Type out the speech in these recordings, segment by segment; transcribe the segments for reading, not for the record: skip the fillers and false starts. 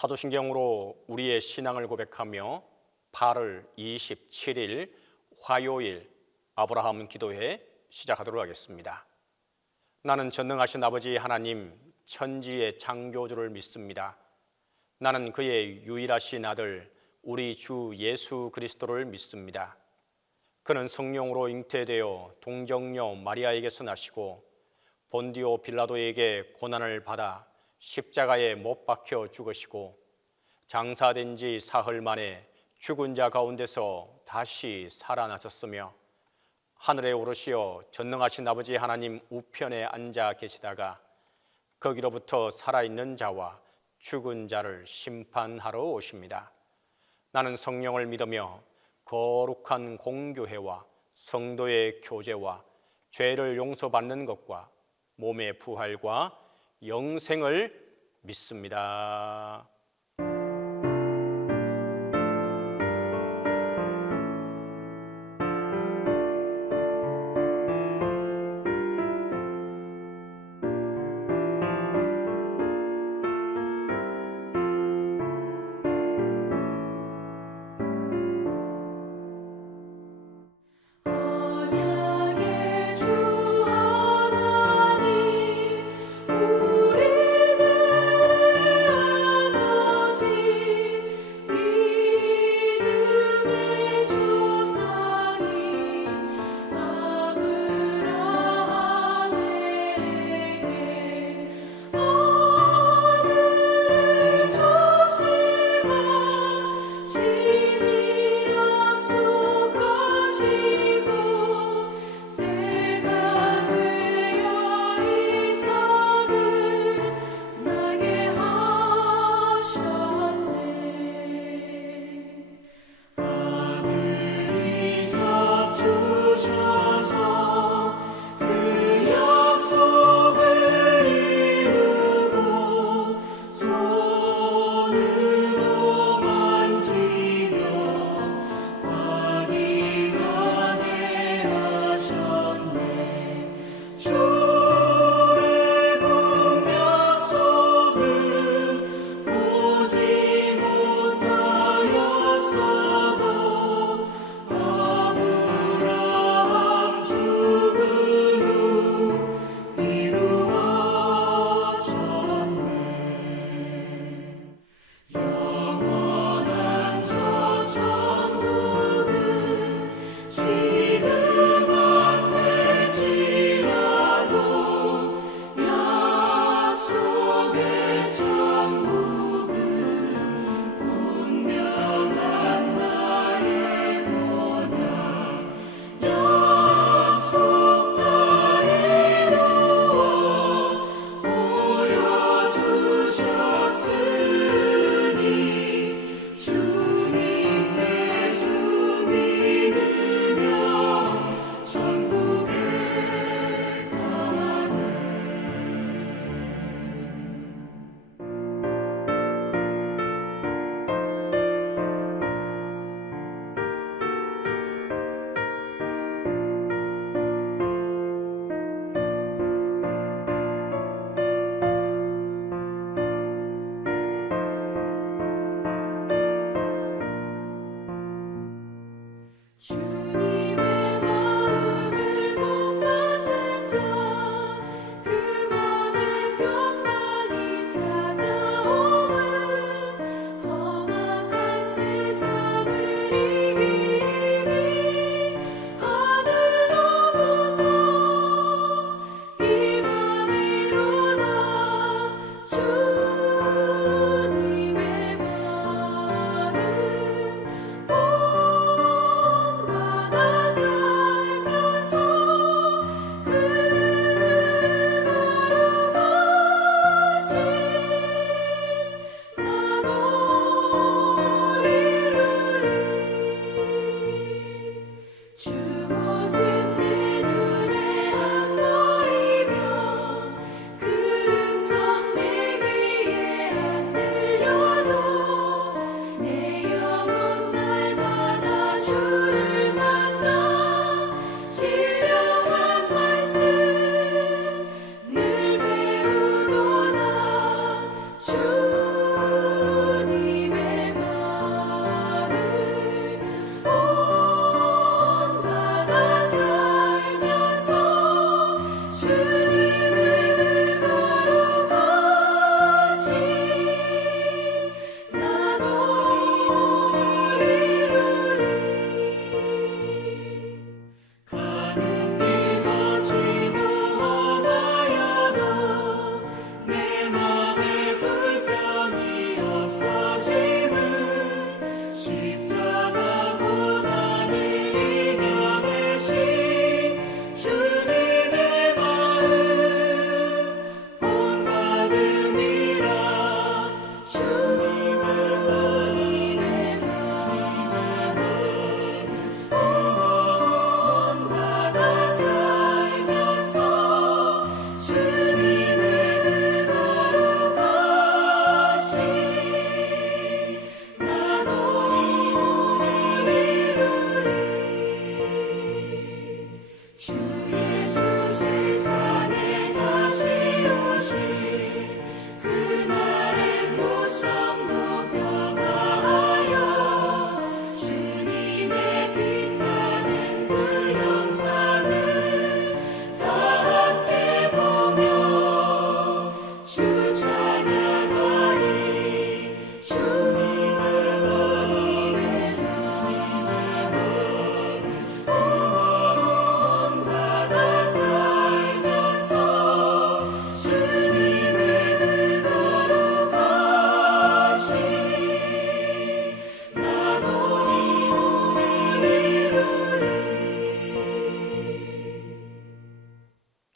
사도신경으로 우리의 신앙을 고백하며 8월 27일 화요일 아브라함 기도회 시작하도록 하겠습니다. 나는 전능하신 아버지 하나님 천지의 창조주를 믿습니다. 나는 그의 유일하신 아들 우리 주 예수 그리스도를 믿습니다. 그는 성령으로 잉태되어 동정녀 마리아에게서 나시고 본디오 빌라도에게 고난을 받아 십자가에 못 박혀 죽으시고 장사된 지 사흘 만에 죽은 자 가운데서 다시 살아나셨으며 하늘에 오르시어 전능하신 아버지 하나님 우편에 앉아 계시다가 거기로부터 살아있는 자와 죽은 자를 심판하러 오십니다. 나는 성령을 믿으며 거룩한 공교회와 성도의 교제와 죄를 용서받는 것과 몸의 부활과 영생을 믿습니다.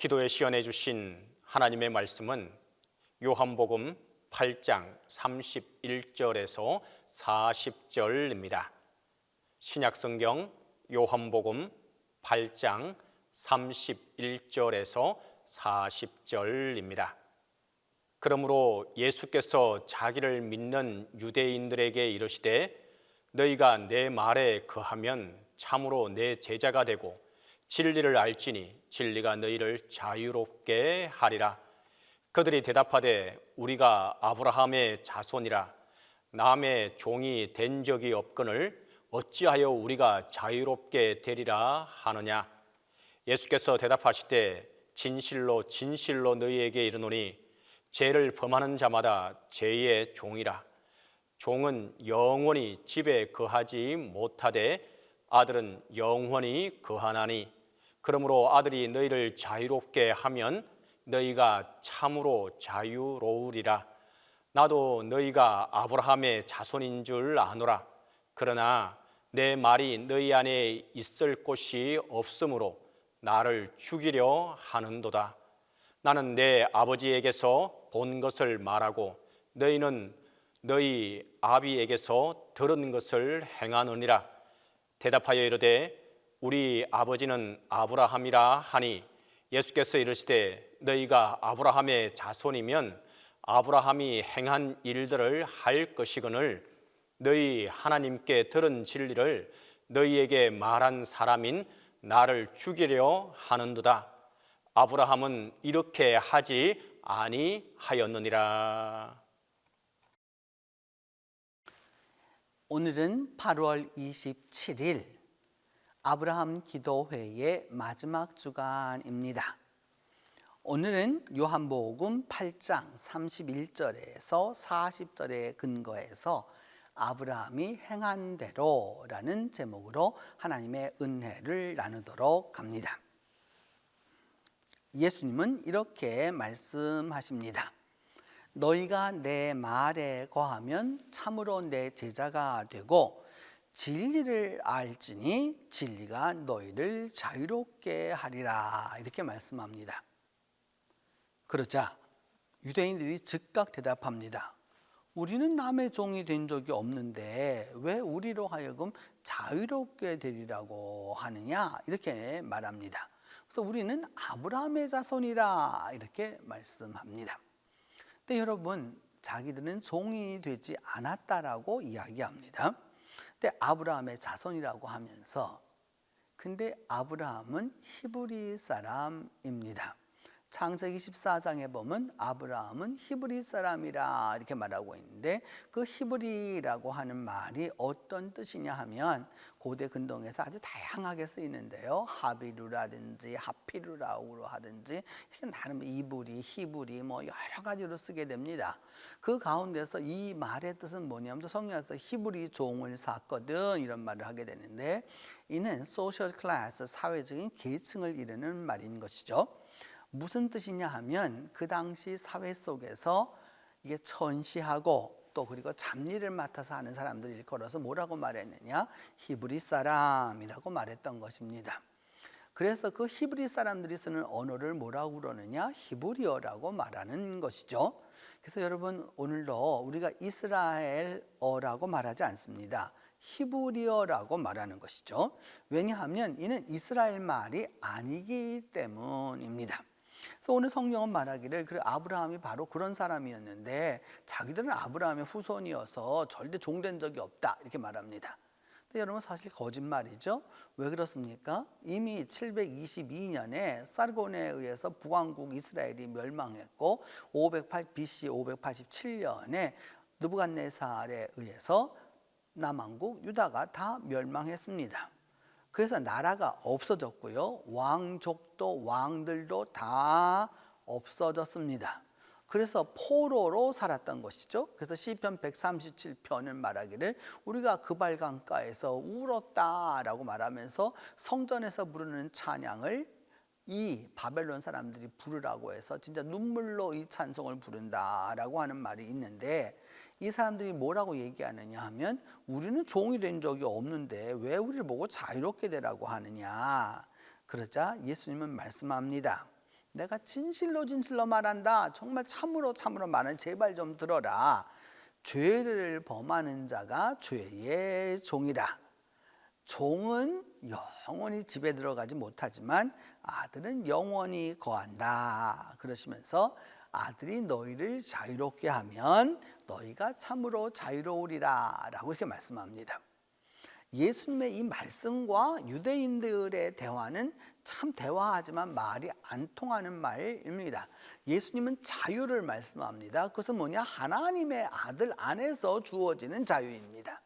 기도에 시연해 주신 하나님의 말씀은 요한복음 8장 31절에서 40절입니다. 신약성경 요한복음 8장 31절에서 40절입니다. 그러므로 예수께서 자기를 믿는 유대인들에게 이르시되 너희가 내 말에 거하면 참으로 내 제자가 되고 진리를 알지니 진리가 너희를 자유롭게 하리라. 그들이 대답하되 우리가 아브라함의 자손이라 남의 종이 된 적이 없거늘 어찌하여 우리가 자유롭게 되리라 하느냐. 예수께서 대답하시되 진실로 진실로 너희에게 이르노니 죄를 범하는 자마다 죄의 종이라. 종은 영원히 집에 거하지 못하되 아들은 영원히 거하나니 그러므로 아들이 너희를 자유롭게 하면 너희가 참으로 자유로우리라. 나도 너희가 아브라함의 자손인 줄 아노라. 그러나 내 말이 너희 안에 있을 곳이 없으므로 나를 죽이려 하는도다. 나는 내 아버지에게서 본 것을 말하고 너희는 너희 아비에게서 들은 것을 행하느니라. 대답하여 이르되 우리 아버지는 아브라함이라 하니 예수께서 이르시되 너희가 아브라함의 자손이면 아브라함이 행한 일들을 할 것이거늘 너희 하나님께 들은 진리를 너희에게 말한 사람인 나를 죽이려 하는도다. 아브라함은 이렇게 하지 아니하였느니라. 오늘은 8월 27일 아브라함 기도회의 마지막 주간입니다. 오늘은 요한복음 8장 31절에서 40절에 근거해서 아브라함이 행한 대로라는 제목으로 하나님의 은혜를 나누도록 합니다. 예수님은 이렇게 말씀하십니다. 너희가 내 말에 거하면 참으로 내 제자가 되고 진리를 알지니 진리가 너희를 자유롭게 하리라. 이렇게 말씀합니다. 그러자 유대인들이 즉각 대답합니다. 우리는 남의 종이 된 적이 없는데 왜 우리로 하여금 자유롭게 되리라고 하느냐? 이렇게 말합니다. 그래서 우리는 아브라함의 자손이라 이렇게 말씀합니다. 근데 여러분, 자기들은 종이 되지 않았다라고 이야기합니다. 근데 아브라함의 자손이라고 하면서 근데 아브라함은 히브리 사람입니다. 창세기 14장에 보면 아브라함은 히브리 사람이라 이렇게 말하고 있는데 그 히브리라고 하는 말이 어떤 뜻이냐 하면 고대 근동에서 아주 다양하게 쓰이는데요. 하비루라든지 하피루라고 하든지 나름 이브리, 히브리 뭐 여러 가지로 쓰게 됩니다. 그 가운데서 이 말의 뜻은 뭐냐면 성경에서 히브리 종을 샀거든 이런 말을 하게 되는데 이는 소셜 클래스, 사회적인 계층을 이르는 말인 것이죠. 무슨 뜻이냐 하면 그 당시 사회 속에서 이게 천시하고 또 그리고 잡일을 맡아서 하는 사람들을 일컬어서 뭐라고 말했느냐? 히브리 사람이라고 말했던 것입니다. 그래서 그 히브리 사람들이 쓰는 언어를 뭐라고 그러느냐? 히브리어라고 말하는 것이죠. 그래서 여러분 오늘도 우리가 이스라엘어라고 말하지 않습니다. 히브리어라고 말하는 것이죠. 왜냐하면 이는 이스라엘 말이 아니기 때문입니다. 그래서 오늘 성경은 말하기를 그 아브라함이 바로 그런 사람이었는데 자기들은 아브라함의 후손이어서 절대 종된 적이 없다 이렇게 말합니다. 근데 여러분 사실 거짓말이죠. 왜 그렇습니까? 이미 722년에 사르곤에 의해서 북왕국 이스라엘이 멸망했고 BC 587년에 느부갓네살에 의해서 남왕국 유다가 다 멸망했습니다. 그래서 나라가 없어졌고요. 왕족도 왕들도 다 없어졌습니다. 그래서 포로로 살았던 것이죠. 그래서 시편 137편은 말하기를 우리가 그발 강가에서 울었다라고 말하면서 성전에서 부르는 찬양을 이 바벨론 사람들이 부르라고 해서 진짜 눈물로 이 찬송을 부른다라고 하는 말이 있는데 이 사람들이 뭐라고 얘기하느냐 하면 우리는 종이 된 적이 없는데 왜 우리를 보고 자유롭게 되라고 하느냐. 그러자 예수님은 말씀합니다. 내가 진실로 진실로 말한다. 정말 참으로 참으로 말하는 제발 좀 들어라. 죄를 범하는 자가 죄의 종이라. 종은 영원히 집에 들어가지 못하지만 아들은 영원히 거한다. 그러시면서 아들이 너희를 자유롭게 하면 너희가 참으로 자유로우리라 라고 이렇게 말씀합니다. 예수님의 이 말씀과 유대인들의 대화는 참 대화하지만 말이 안 통하는 말입니다. 예수님은 자유를 말씀합니다. 그것은 뭐냐? 하나님의 아들 안에서 주어지는 자유입니다.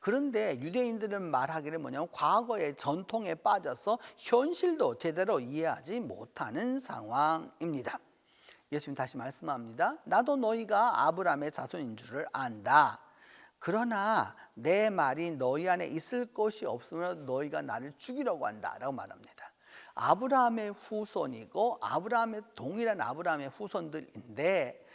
그런데 유대인들은 말하기를 뭐냐면 과거의 전통에 빠져서 현실도 제대로 이해하지 못하는 상황입니다. 예수님 다시 말씀합니다. 나도 너희가 아브라함의 자손인 줄을 안다. 그러나 내 말이 너희 안에 있을 것이 없으면 너희가 나를 죽이려고 한다 라고 말합니다. 아브라함의 후손이고 아브라함의 동일한 아브라함의 후손들인데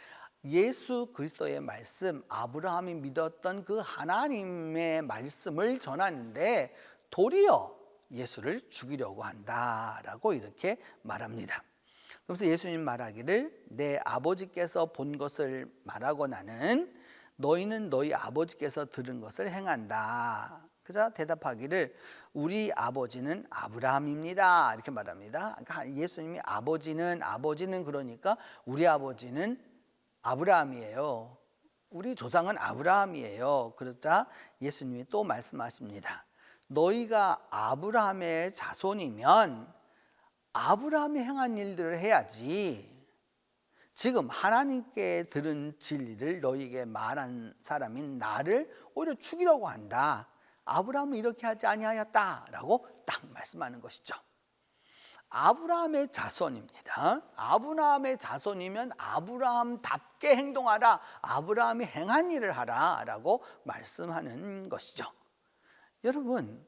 예수 그리스도의 말씀, 아브라함이 믿었던 그 하나님의 말씀을 전하는데 도리어 예수를 죽이려고 한다라고 이렇게 말합니다. 그래서 예수님 말하기를 내 아버지께서 본 것을 말하고 나는 너희는 너희 아버지께서 들은 것을 행한다. 그자 대답하기를 우리 아버지는 아브라함입니다. 이렇게 말합니다. 그러니까 예수님이 아버지는 그러니까 우리 아버지는 아브라함이에요. 우리 조상은 아브라함이에요. 그러자 예수님이 또 말씀하십니다. 너희가 아브라함의 자손이면 아브라함이 행한 일들을 해야지. 지금 하나님께 들은 진리를 너희에게 말한 사람인 나를 오히려 죽이려고 한다. 아브라함은 이렇게 하지 아니하였다라고 딱 말씀하는 것이죠. 아브라함의 자손입니다. 아브라함의 자손이면 아브라함답게 행동하라. 아브라함이 행한 일을 하라라고 말씀하는 것이죠. 여러분,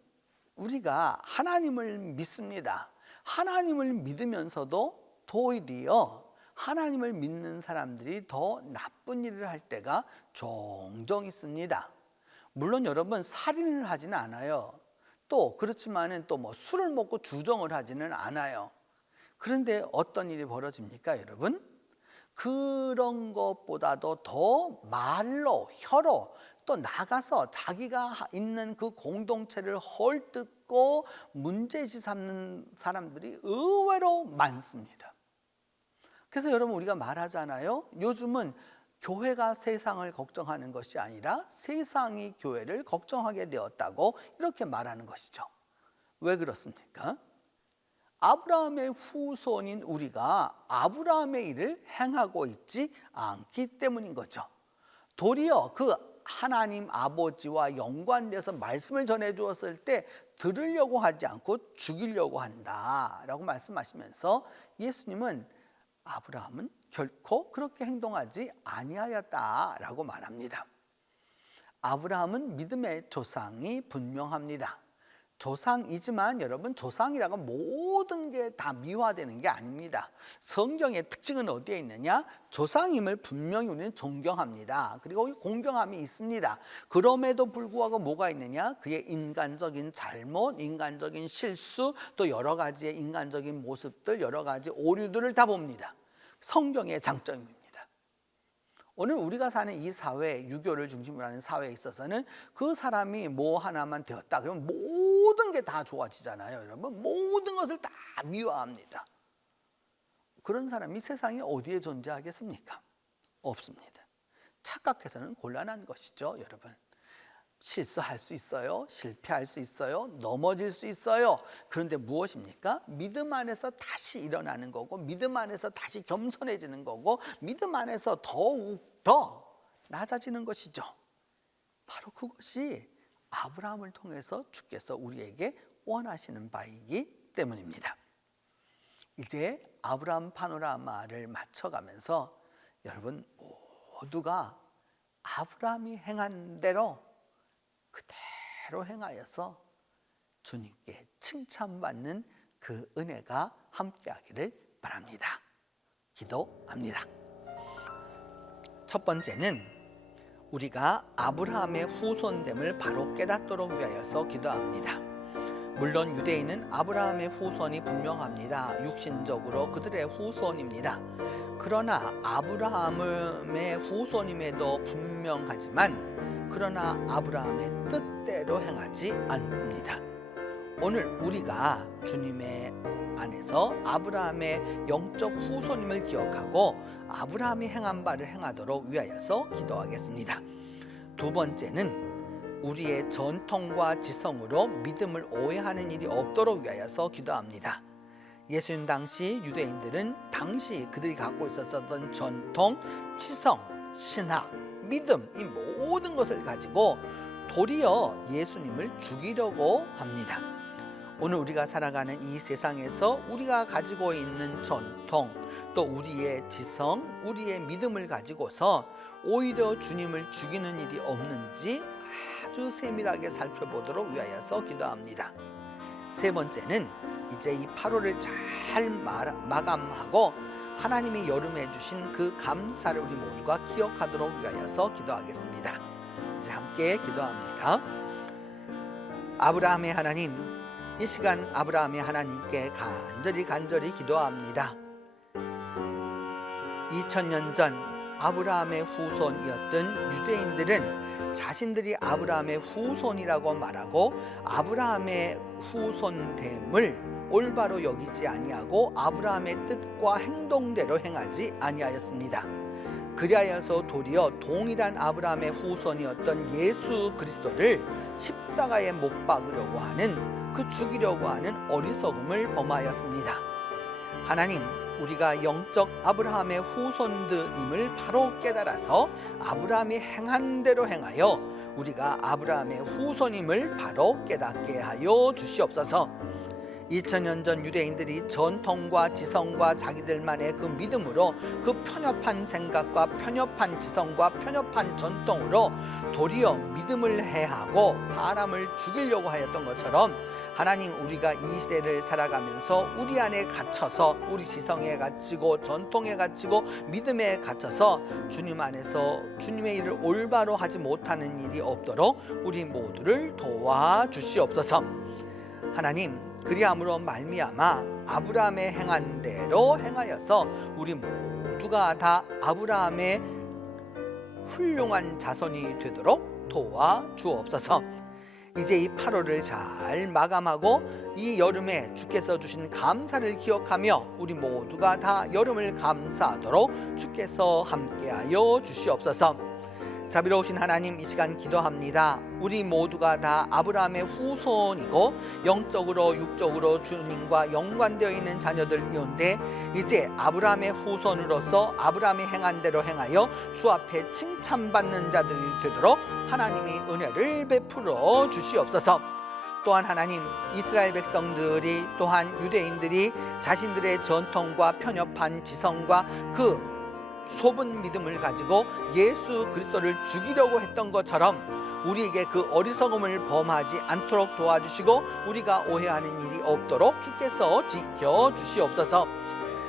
우리가 하나님을 믿습니다. 하나님을 믿으면서도 도리어 하나님을 믿는 사람들이 더 나쁜 일을 할 때가 종종 있습니다. 물론 여러분 살인을 하지는 않아요. 또 그렇지만은 또 뭐 술을 먹고 주정을 하지는 않아요. 그런데 어떤 일이 벌어집니까, 여러분? 그런 것보다도 더 말로, 혀로 또 나가서 자기가 있는 그 공동체를 헐뜯고 문제지 삼는 사람들이 의외로 많습니다. 그래서 여러분 우리가 말하잖아요. 요즘은 교회가 세상을 걱정하는 것이 아니라 세상이 교회를 걱정하게 되었다고 이렇게 말하는 것이죠. 왜 그렇습니까? 아브라함의 후손인 우리가 아브라함의 일을 행하고 있지 않기 때문인 거죠. 도리어 그 하나님 아버지와 연관돼서 말씀을 전해 주었을 때 들으려고 하지 않고 죽이려고 한다라고 말씀하시면서 예수님은 아브라함은 결코 그렇게 행동하지 아니하였다라고 말합니다. 아브라함은 믿음의 조상이 분명합니다. 조상이지만 여러분 조상이라고 모든 게 다 미화되는 게 아닙니다. 성경의 특징은 어디에 있느냐? 조상임을 분명히 우리는 존경합니다. 그리고 공경함이 있습니다. 그럼에도 불구하고 뭐가 있느냐? 그의 인간적인 잘못, 인간적인 실수, 또 여러 가지의 인간적인 모습들, 여러 가지 오류들을 다 봅니다. 성경의 장점입니다. 오늘 우리가 사는 이 사회, 유교를 중심으로 하는 사회에 있어서는 그 사람이 뭐 하나만 되었다 그러면 모든 게 다 좋아지잖아요. 여러분 모든 것을 다 미화합니다. 그런 사람이 세상에 어디에 존재하겠습니까? 없습니다. 착각해서는 곤란한 것이죠, 여러분. 실수할 수 있어요. 실패할 수 있어요. 넘어질 수 있어요. 그런데 무엇입니까? 믿음 안에서 다시 일어나는 거고 믿음 안에서 다시 겸손해지는 거고 믿음 안에서 더욱 더 낮아지는 것이죠. 바로 그것이 아브라함을 통해서 주께서 우리에게 원하시는 바이기 때문입니다. 이제 아브라함 파노라마를 맞춰가면서 여러분 모두가 아브라함이 행한 대로 그대로 행하여서 주님께 칭찬받는 그 은혜가 함께하기를 바랍니다. 기도합니다. 첫 번째는 우리가 아브라함의 후손됨을 바로 깨닫도록 위하여서 기도합니다. 물론 유대인은 아브라함의 후손이 분명합니다. 육신적으로 그들의 후손입니다. 그러나 아브라함의 후손임에도 분명하지만 그러나 아브라함의 뜻대로 행하지 않습니다. 오늘 우리가 주님의 안에서 아브라함의 영적 후손임을 기억하고 아브라함이 행한 바를 행하도록 위하여서 기도하겠습니다. 두 번째는 우리의 전통과 지성으로 믿음을 오해하는 일이 없도록 위하여서 기도합니다. 예수님 당시 유대인들은 당시 그들이 갖고 있었던 전통, 지성, 신학, 믿음 이 모든 것을 가지고 도리어 예수님을 죽이려고 합니다. 오늘 우리가 살아가는 이 세상에서 우리가 가지고 있는 전통, 또 우리의 지성, 우리의 믿음을 가지고서 오히려 주님을 죽이는 일이 없는지 아주 세밀하게 살펴보도록 위하여서 기도합니다. 세 번째는 이제 이 8월을 잘 마감하고 하나님이 여름에 주신 그 감사를 우리 모두가 기억하도록 위하여서 기도하겠습니다. 이제 함께 기도합니다. 아브라함의 하나님, 이 시간 아브라함의 하나님께 간절히 기도합니다. 2000년 전 아브라함의 후손이었던 유대인들은 자신들이 아브라함의 후손이라고 말하고 아브라함의 후손됨을 올바로 여기지 아니하고 아브라함의 뜻과 행동대로 행하지 아니하였습니다. 그리하여서 도리어 동일한 아브라함의 후손이었던 예수 그리스도를 십자가에 못 박으려고 하는 그 죽이려고 하는 어리석음을 범하였습니다. 하나님, 우리가 영적 아브라함의 후손들임을 바로 깨달아서 아브라함이 행한 대로 행하여 우리가 아브라함의 후손임을 바로 깨닫게 하여 주시옵소서. 2000년 전 유대인들이 전통과 지성과 자기들만의 그 믿음으로 그 편협한 생각과 편협한 지성과 편협한 전통으로 도리어 믿음을 해하고 사람을 죽이려고 하였던 것처럼 하나님, 우리가 이 시대를 살아가면서 우리 안에 갇혀서 우리 지성에 갇히고 전통에 갇히고 믿음에 갇혀서 주님 안에서 주님의 일을 올바로 하지 못하는 일이 없도록 우리 모두를 도와주시옵소서. 하나님, 그리함으로 말미암아 아브라함의 행한 대로 행하여서 우리 모두가 다 아브라함의 훌륭한 자손이 되도록 도와주옵소서. 이제 이 8월을 잘 마감하고 이 여름에 주께서 주신 감사를 기억하며 우리 모두가 다 여름을 감사하도록 주께서 함께하여 주시옵소서. 자비로우신 하나님, 이 시간 기도합니다. 우리 모두가 다 아브라함의 후손이고 영적으로 육적으로 주님과 연관되어 있는 자녀들이온데 이제 아브라함의 후손으로서 아브라함이 행한 대로 행하여 주 앞에 칭찬받는 자들이 되도록 하나님이 은혜를 베풀어 주시옵소서. 또한 하나님, 이스라엘 백성들이 또한 유대인들이 자신들의 전통과 편협한 지성과 그 좁은 믿음을 가지고 예수 그리스도를 죽이려고 했던 것처럼 우리에게 그 어리석음을 범하지 않도록 도와주시고 우리가 오해하는 일이 없도록 주께서 지켜주시옵소서.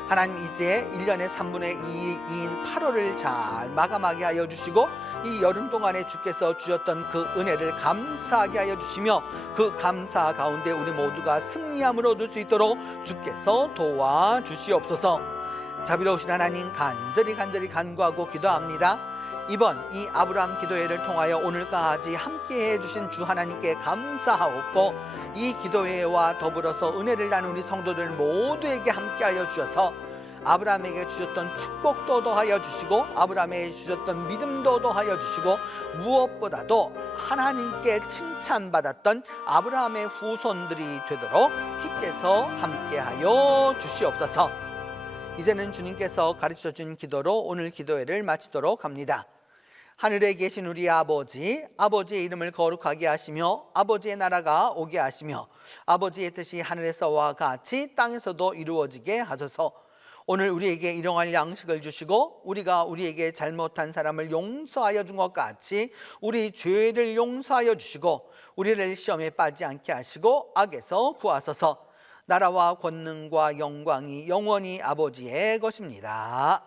하나님, 이제 1년의 3분의 2인 8월을 잘 마감하게 하여 주시고 이 여름 동안에 주께서 주셨던 그 은혜를 감사하게 하여 주시며 그 감사 가운데 우리 모두가 승리함을 얻을 수 있도록 주께서 도와주시옵소서. 자비로우신 하나님, 간절히 간구하고 기도합니다. 이번 이 아브라함 기도회를 통하여 오늘까지 함께 해주신 주 하나님께 감사하옵고 이 기도회와 더불어서 은혜를 나눈 우리 성도들 모두에게 함께하여 주셔서 아브라함에게 주셨던 축복도 더하여 주시고 아브라함에게 주셨던 믿음도 더하여 주시고 무엇보다도 하나님께 칭찬받았던 아브라함의 후손들이 되도록 주께서 함께하여 주시옵소서. 이제는 주님께서 가르쳐 준 기도로 오늘 기도회를 마치도록 합니다. 하늘에 계신 우리 아버지, 아버지의 이름을 거룩하게 하시며 아버지의 나라가 오게 하시며 아버지의 뜻이 하늘에서와 같이 땅에서도 이루어지게 하소서. 오늘 우리에게 일용할 양식을 주시고 우리가 우리에게 잘못한 사람을 용서하여 준 것 같이 우리 죄를 용서하여 주시고 우리를 시험에 빠지지 않게 하시고 악에서 구하소서. 나라와 권능과 영광이 영원히 아버지의 것입니다.